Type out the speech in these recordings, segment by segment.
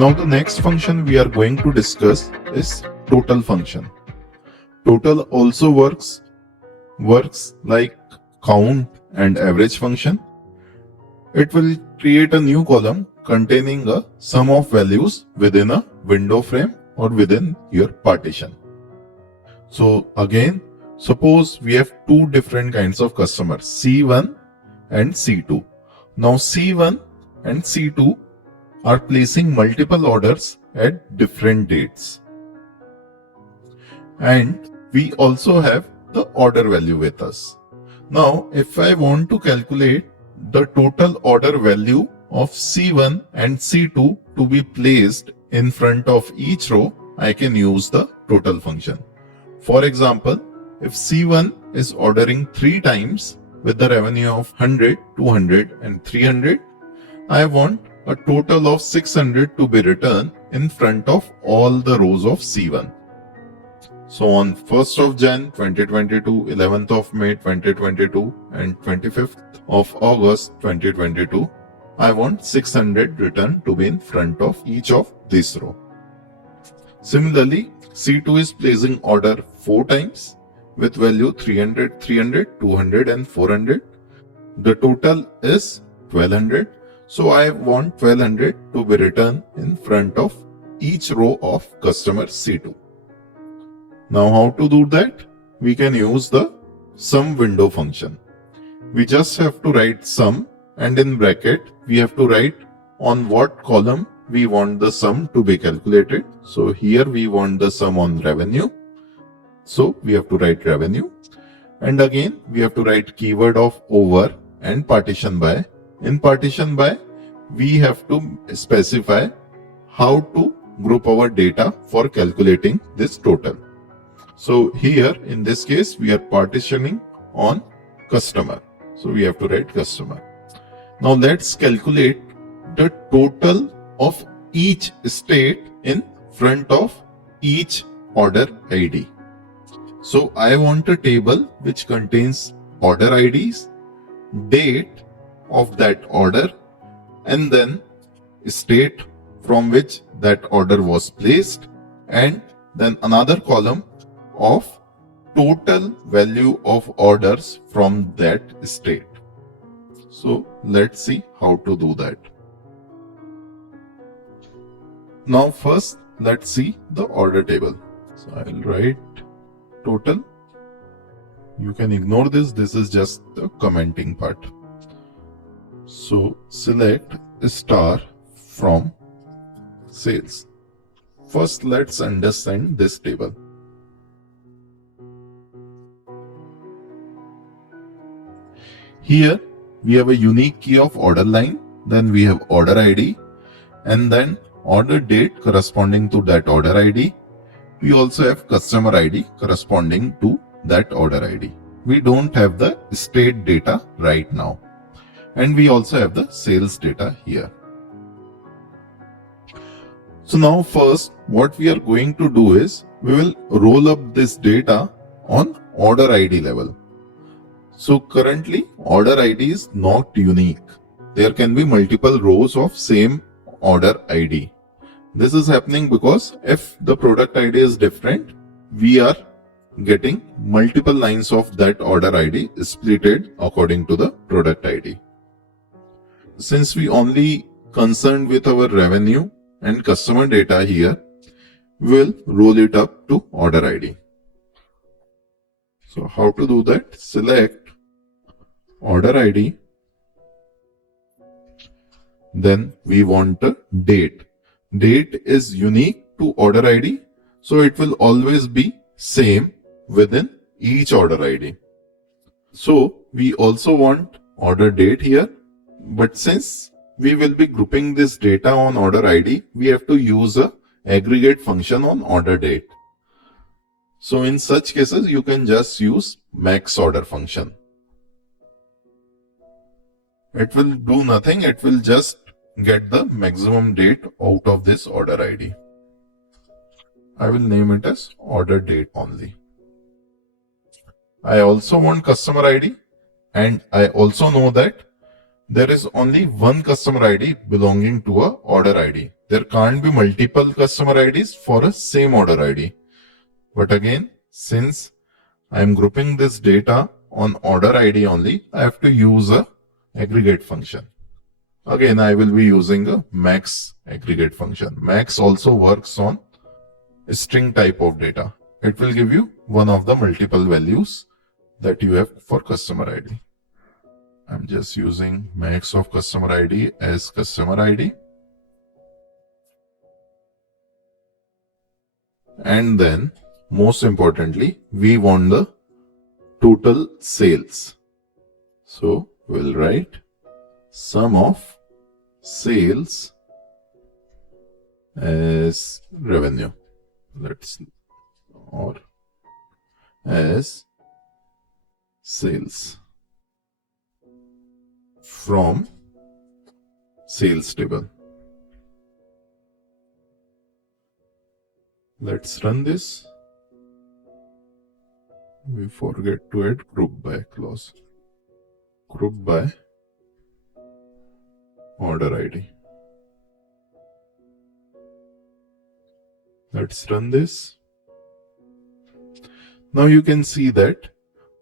Now the next function we are going to discuss is total function. Total also works like count and average function. It will create a new column containing a sum of values within a window frame or within your partition. So again, suppose we have two different kinds of customers, C1 and C2. Now C1 and C2 are placing multiple orders at different dates. And we also have the order value with us. Now, if I want to calculate the total order value of C1 and C2 to be placed in front of each row, I can use the total function. For example, if C1 is ordering 3 times with the revenue of 100, 200 and 300, I want a total of 600 to be returned in front of all the rows of C1. So on 1st of Jan 2022, 11th of May 2022 and 25th of August 2022, I want 600 returned to be in front of each of this row. Similarly, C2 is placing order 4 times with value 300, 300, 200 and 400. The total is 1200. So I want 1200 to be returned in front of each row of customer C2. Now how to do that? We can use the sum window function. We just have to write sum and in bracket we have to write on what column we want the sum to be calculated. So here we want the sum on revenue. So we have to write revenue. And again we have to write keyword of over and partition by. In partition by, we have to specify how to group our data for calculating this total. So here in this case, we are partitioning on customer. So we have to write customer. Now let's calculate the total of each state in front of each order ID. So I want a table which contains order IDs, date of that order, and then state from which that order was placed, and then another column of total value of orders from that state. So let's see how to do that. Now first let's see the order table. So I'll write total. You can ignore this is just the commenting part. So select star from sales. First let's understand this table. Here we have a unique key of order line, then we have order ID, and then order date corresponding to that order ID. We also have customer ID corresponding to that order ID. We don't have the state data right now. And we also have the sales data here. So now first what we are going to do is we will roll up this data on order ID level. So currently order ID is not unique. There can be multiple rows of same order ID. This is happening because if the product ID is different, we are getting multiple lines of that order ID splitted according to the product ID. Since we only concerned with our revenue and customer data here, we will roll it up to order ID. So how to do that? Select order ID, then we want a date. Date is unique to order ID, so it will always be same within each order ID. So we also want order date here, but since we will be grouping this data on order ID, we have to use a aggregate function on order date. So in such cases, you can just use max order function. It will do nothing, it will just get the maximum date out of this order ID. I will name it as order date only. I also want customer ID, and I also know that there is only one customer ID belonging to a order ID. There can't be multiple customer IDs for a same order ID. But again, since I am grouping this data on order ID only, I have to use a aggregate function. Again, I will be using a max aggregate function. Max also works on a string type of data. It will give you one of the multiple values that you have for customer ID. I'm just using max of customer ID as customer ID. And then, most importantly, we want the total sales. So we'll write sum of sales as revenue. Or as sales from sales table. Let's run this. We forget to add group by clause. Group by order ID. Let's run this. Now you can see that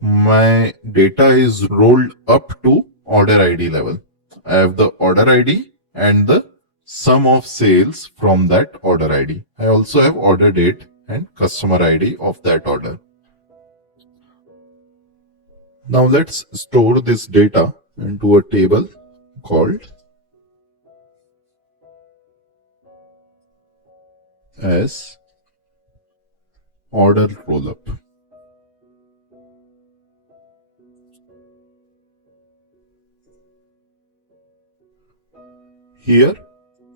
my data is rolled up to order ID level. I have the order ID and the sum of sales from that order ID. I also have order date and customer ID of that order. Now let's store this data into a table called as order rollup. Here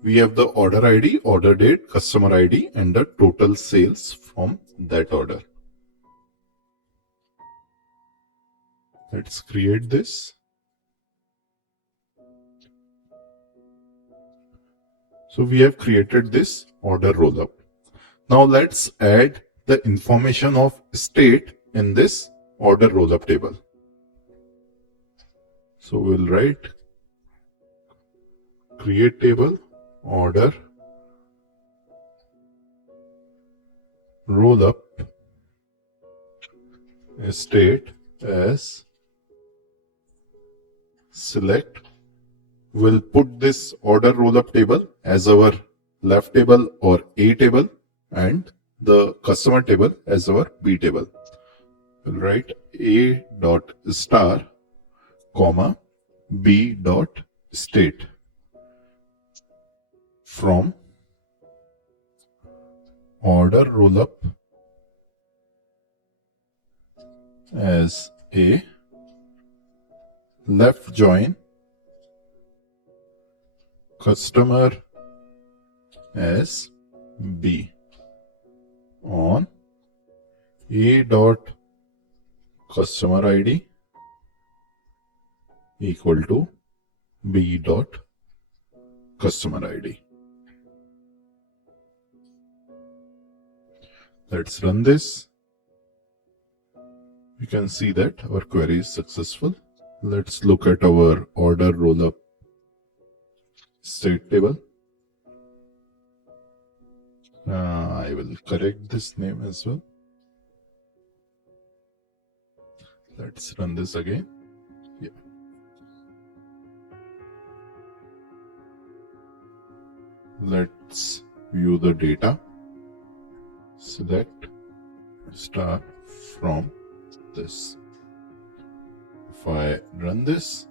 we have the order ID, order date, customer ID, and the total sales from that order. Let's create this. So we have created this order rollup. Now let's add the information of state in this order rollup table. So we'll write create table order rollup state as select. We'll put this order rollup table as our left table or A table and the customer table as our B table. We'll write A dot star comma B dot state from order rollup as A left join customer as B on A dot customer ID equal to B dot customer ID. Let's run this. You can see that our query is successful. Let's look at our order rollup state table. I will correct this name as well. Let's run this again. Yeah. Let's view the data. Select star from this. If I run this,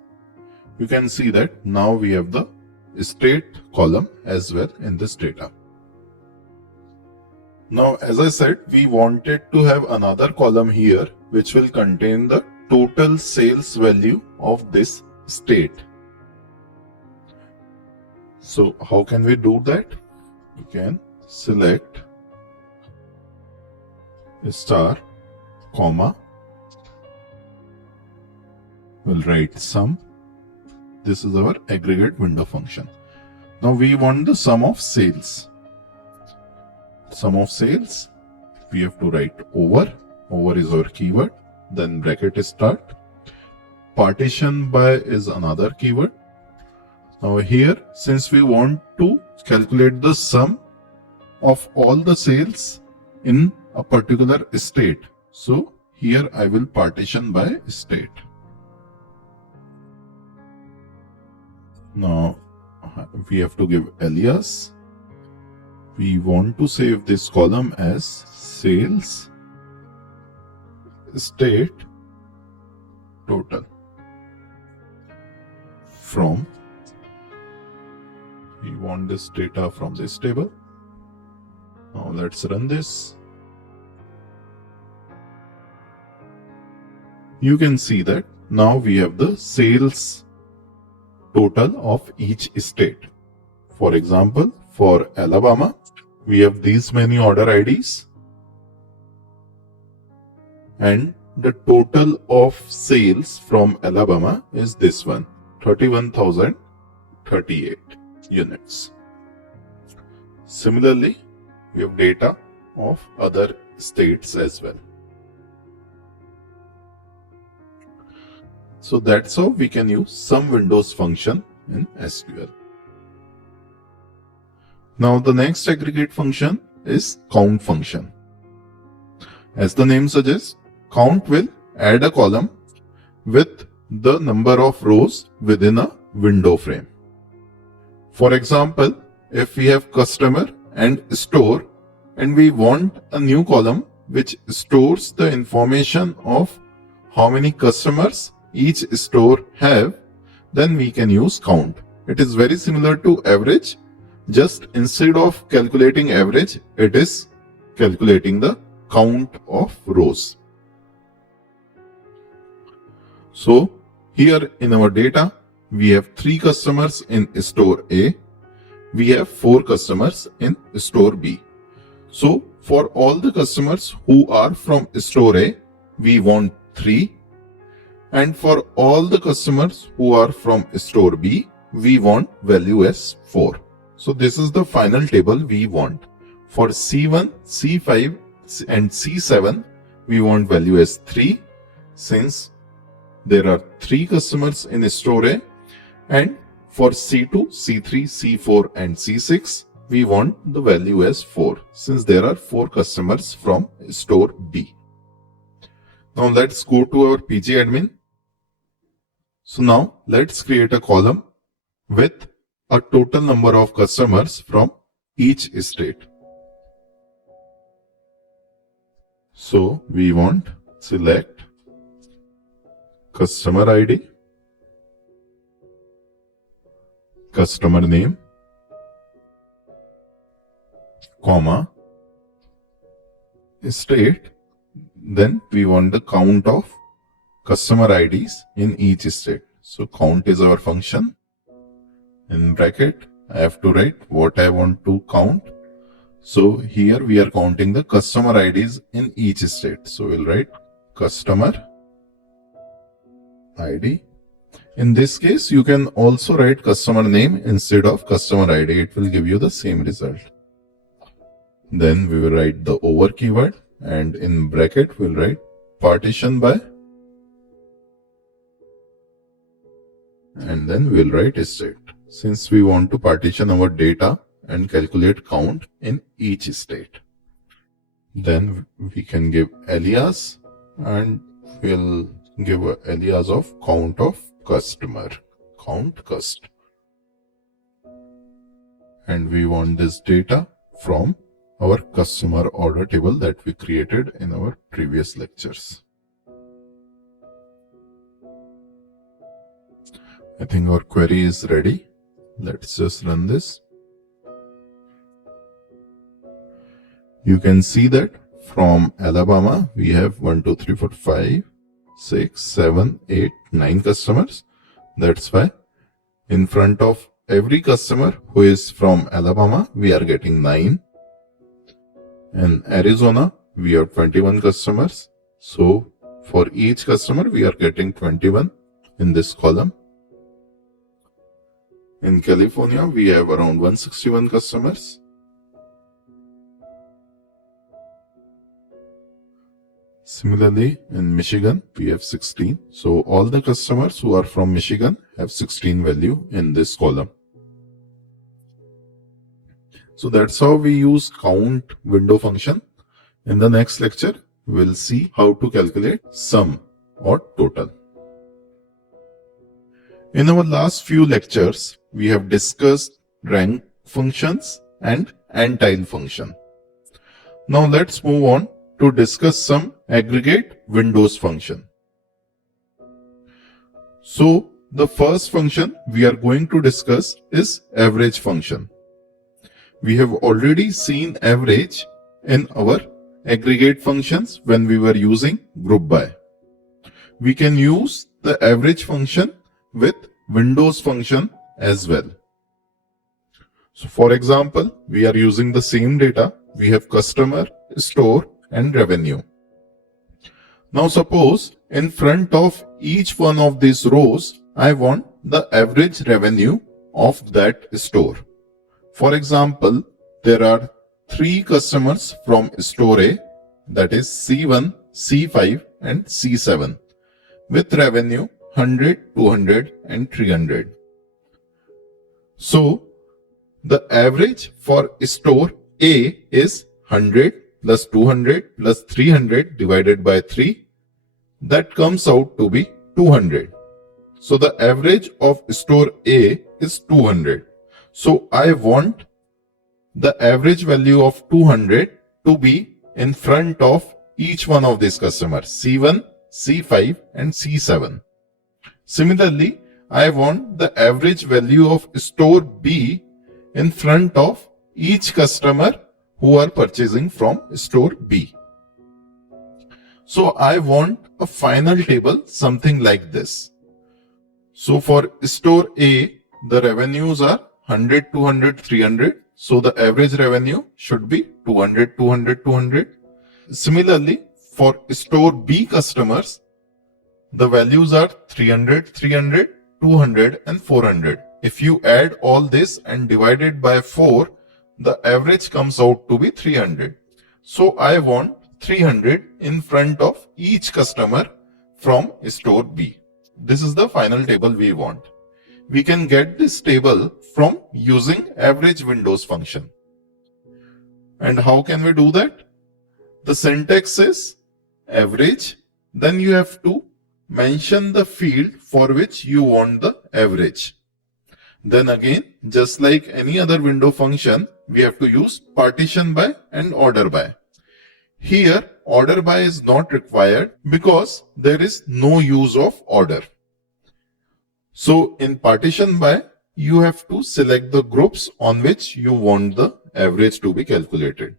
you can see that now we have the state column as well in this data. Now, as I said, we wanted to have another column here which will contain the total sales value of this state. So how can we do that? We can select star comma, we'll write sum. This is our aggregate window function. Now we want the sum of sales. Sum of sales, we have to write over. Over is our keyword. Then bracket start. Partition by is another keyword. Now here, since we want to calculate the sum of all the sales in a particular state, so here I will partition by state. Now we have to give alias. We want to save this column as sales state total from, we want this data from this table. Now let's run this. You can see that now we have the sales total of each state. For example, for Alabama, we have these many order IDs, and the total of sales from Alabama is this one, 31,038 units. Similarly, we have data of other states as well. So that's how we can use sum windows function in SQL. Now the next aggregate function is count function. As the name suggests, count will add a column with the number of rows within a window frame. For example, if we have customer and store and we want a new column which stores the information of how many customers each store have, then we can use count. It is very similar to average, just instead of calculating average, it is calculating the count of rows. So here in our data, we have 3 customers in store A, we have 4 customers in store B. So for all the customers who are from store A, we want 3. And for all the customers who are from store B, we want value as 4. So this is the final table we want. For C1, C5 and C7, we want value as 3, since there are 3 customers in store A. And for C2, C3, C4 and C6, we want the value as 4, since there are 4 customers from store B. Now let's go to our PG admin. So now let's create a column with a total number of customers from each state. So we want select customer ID, customer name, comma, state, then we want the count of customer IDs in each state. So count is our function. In bracket, I have to write what I want to count. So here we are counting the customer IDs in each state. So we'll write customer ID. In this case, you can also write customer name instead of customer ID. It will give you the same result. Then we will write the over keyword, and in bracket we'll write partition by, and then we'll write state, since we want to partition our data and calculate count in each state. Then we can give alias, and we'll give an alias of count of customer, count cust. And we want this data from our customer order table that we created in our previous lectures. I think our query is ready. Let's just run this. You can see that from Alabama, we have 1, 2, 3, 4, 5, 6, 7, 8, 9 customers. That's why in front of every customer who is from Alabama, we are getting 9. In Arizona, we have 21 customers. So for each customer, we are getting 21 in this column. In California, we have around 161 customers. Similarly, in Michigan, we have 16. So all the customers who are from Michigan have 16 value in this column. So that's how we use count window function. In the next lecture, we'll see how to calculate sum or total. In our last few lectures, we have discussed rank functions and AND-tile function. Now let's move on to discuss some aggregate windows function. So the first function we are going to discuss is average function. We have already seen average in our aggregate functions when we were using group by. We can use the average function with windows function as well. So for example, we are using the same data. We have customer, store, and revenue. Now suppose in front of each one of these rows, I want the average revenue of that store. For example, there are 3 customers from store A, that is C1, C5 and C7 with revenue 100, 200 and 300. So the average for store A is 100 plus 200 plus 300 divided by 3. That comes out to be 200. So the average of store A is 200. So I want the average value of 200 to be in front of each one of these customers, C1, C5 and C7. Similarly, I want the average value of store B in front of each customer who are purchasing from store B. So I want a final table something like this. So for store A, the revenues are 100, 200, 300. So the average revenue should be 200, 200, 200. Similarly, for store B customers, the values are 300, 300, 200 and 400. If you add all this and divide it by 4, the average comes out to be 300. So I want 300 in front of each customer from store B. This is the final table we want. We can get this table from using average windows function. And how can we do that? The syntax is average, then you have to mention the field for which you want the average. Then again, just like any other window function, we have to use partition by and order by. Here, order by is not required because there is no use of order. So in partition by, you have to select the groups on which you want the average to be calculated.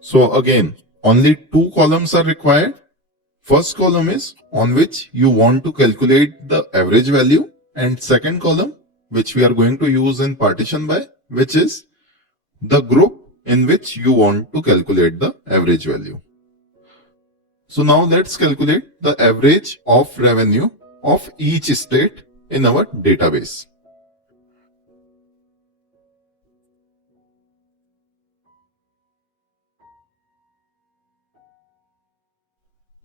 So again, only 2 columns are required. First column is on which you want to calculate the average value, and second column, which we are going to use in partition by, which is the group in which you want to calculate the average value. So now let's calculate the average of revenue of each state in our database.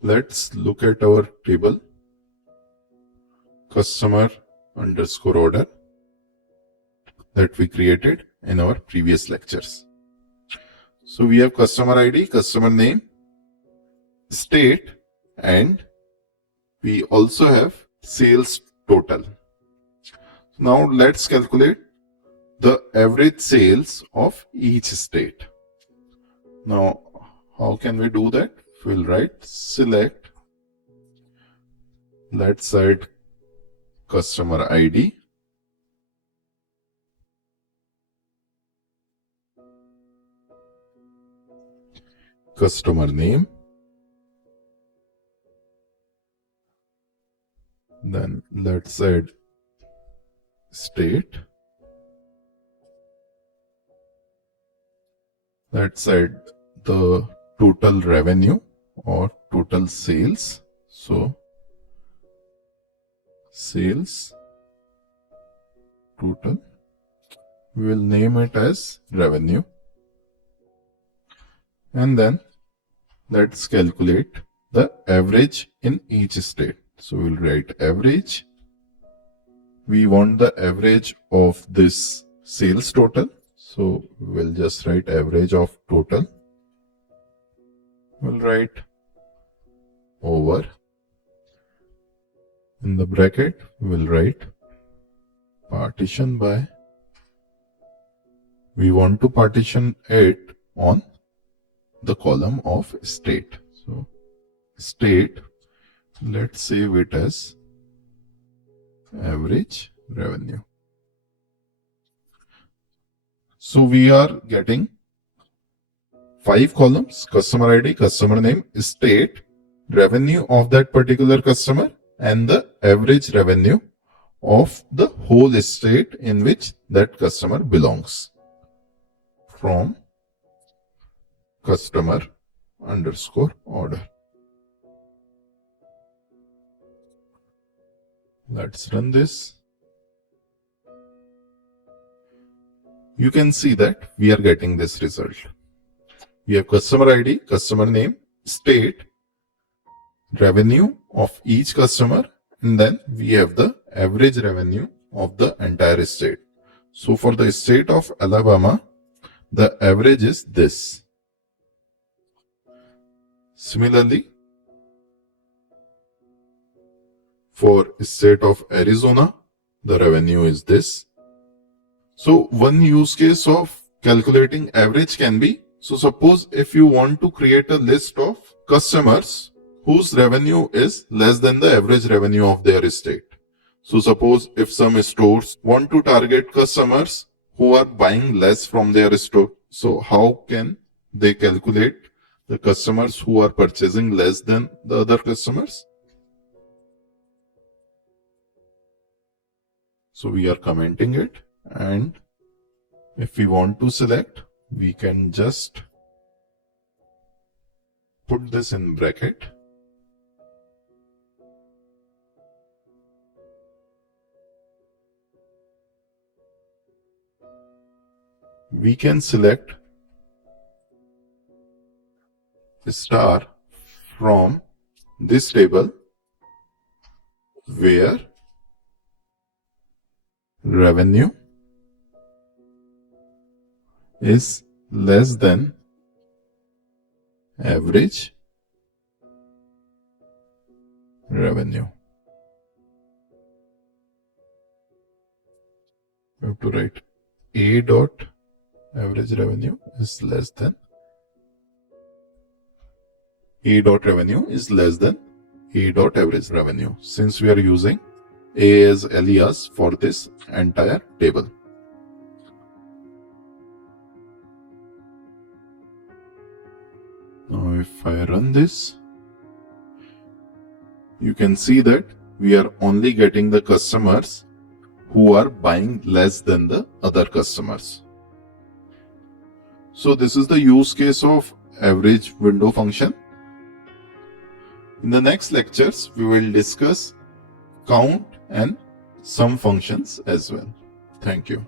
Let's look at our table, customer underscore order, that we created in our previous lectures. So we have customer ID, customer name, state, and we also have sales total. Now let's calculate the average sales of each state. Now, how can we do that? We'll write select, let's add customer ID, customer name, then let's add state, let's add the total revenue or total sales. So sales total, we will name it as revenue, and then let's calculate the average in each state. So we'll write average. We want the average of this sales total. So we'll just write average of total. We'll write over. In the bracket, we'll write partition by. We want to partition it on the column of state. So state, let's save it as average revenue. So we are getting 5 columns: customer ID, customer name, state, revenue of that particular customer, and the average revenue of the whole state in which that customer belongs from customer underscore order. Let's run this. You can see that we are getting this result. We have customer ID, customer name, state, revenue of each customer, and then we have the average revenue of the entire state. So for the state of Alabama, the average is this. Similarly, for state of Arizona, the revenue is this. So one use case of calculating average can be, so suppose if you want to create a list of customers whose revenue is less than the average revenue of their state. So suppose if some stores want to target customers who are buying less from their store, so how can they calculate the customers who are purchasing less than the other customers? So we are commenting it, and if we want to select, we can just put this in bracket. We can select star from this table where revenue is less than average revenue. We have to write A dot average revenue is less than A dot revenue is less than A dot average revenue, since we are using A as alias for this entire table. Now if I run this, you can see that we are only getting the customers who are buying less than the other customers. So this is the use case of average window function. In the next lectures, we will discuss count and sum functions as well. Thank you.